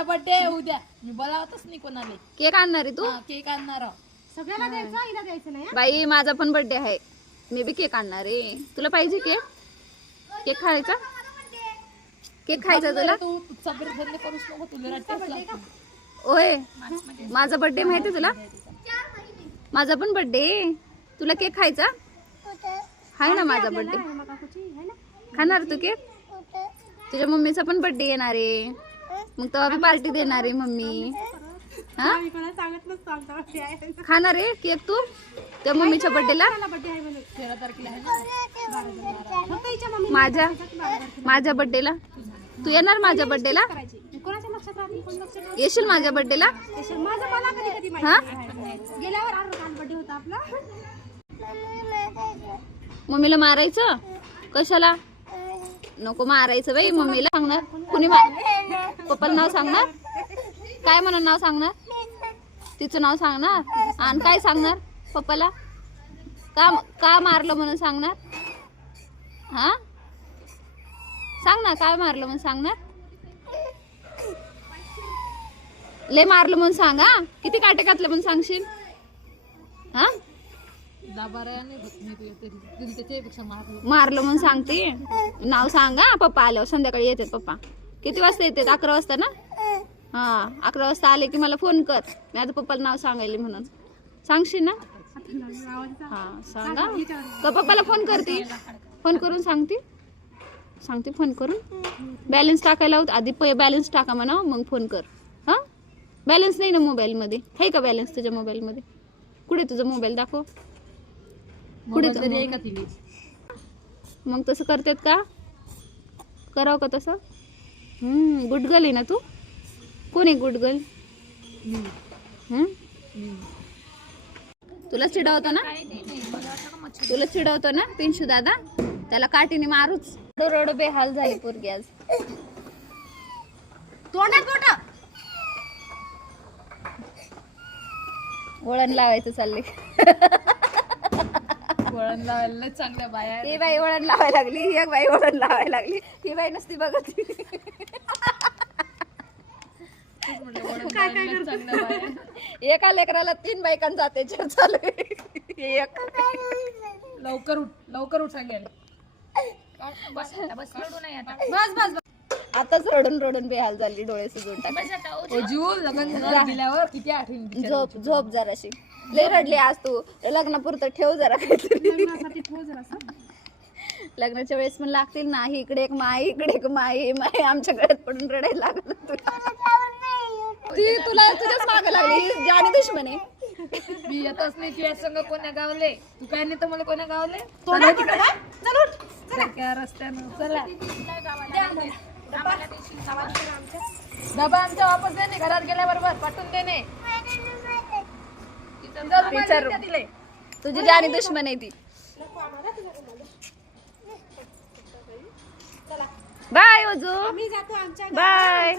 माझा बर्थडे उद्या. मी बोलावतच नाही कोणाला. केक आणणार आहे तू? केक आणणार. सगळ्याला द्यायचा, हिला द्यायचं नाही. बाई माझा पण बर्थडे आहे, मी बी केक आणणार आहे. तुला पाहिजे केक? केक खायचा? केक खायचा तुला? तू सगळे बंद करूच नको, तुला रट्टे. ओय माझा बर्थडे माहिती तुला? माझा पण बर्थडे. तुला केक खायचा आहे ना? माझा बर्थडे खाणार तू केक? तुझ्या मम्मीचा पण बर्थडे येणार आहे, मग तेव्हा बी पार्टी देणार आहे मम्मी. हा खाणार आहे केक तू त्या मम्मीच्या बर्थडेला? 13 तारखेला आहे ना. माझ्या बर्थडेला तू येणार? माझ्या बर्थडेला येशील? माझ्या बर्थडेला हा? मम्मीला मारायचं कशाला? नको मारायचं बाई मम्मीला. सांगणार कुणी? पप्पाला नाव सांगणार? काय म्हणून नाव सांगणार? तिचं नाव सांगणार? आणि काय सांगणार पप्पाला? का मारलं म्हणून सांगणार? हा सांग ना, काय मारलं म्हणून सांगणार? लय मारलं म्हणून सांग. हा किती काटे घातले म्हणून सांगशील? हा मारलं म्हणून सांगते. नाव सांगा. पप्पा आल्यावर संध्याकाळी येते. पप्पा किती वाजता येते? 11 वाजता ना? हा 11 वाजता आले की मला फोन कर. मी आता पप्पाला नाव सांगायले म्हणून सांगशील ना? हा सांगा. का पप्पाला फोन करते? फोन करून सांगते फोन करून. बॅलन्स टाकायला होत आधी. बॅलन्स टाका म्हणा, मग फोन कर. हा बॅलन्स नाही ना मोबाईल मध्ये? आहे का बॅलन्स तुझ्या मोबाईल मध्ये? कुठे तुझा मोबाईल दाखव. कुठे? मग तसं करतात का? करावं का तसं? गुड गर्ल आहे ना तू? कोण आहे गुड गर्ल? तुला चिडवतो ना? तुला चिडवतो ना पिंशू दादा? त्याला काठीने मारूच. रोड बेहाल झाली पोरगी आज. वळण लावायचं चालले. वळण लावायला चांगल्या बाया. ही बाई वळण लावायला लागली, एक बाई वळण लावायला लागली. ही बाई नसती बघत. एका लेकराला 3 बायकांचा अत्याचार चालू आहे. लवकर उठ सांगेल. आताच रडून बेहाल झाली. डोळे सुजून टाकले. लग्न किती आठवण. झोप जराशी. लय रडली आज तू. लग्नापुरतं ठेव जरा काहीतरी. लग्नाच्या वेळेस पण लागतील ना. इकडे एक माई, इकडे एक माई. आमच्या गळ्यात पडून रडायला लागलं तुला. ती तुला तुझ्याच मागं लागली. जाणी दुश्मन आहे. मी येतच नाही तुझ्या संग कोण्या गावले. तू काय नाही तर मला कोण्या गावले. रस्त्यानं चला. डबा आमच्या वापस देणे. घरात गेल्याबरोबर पाठवून देणे. तुझी जाणी दुश्मन आहे ती. बाय ओजू. बाय.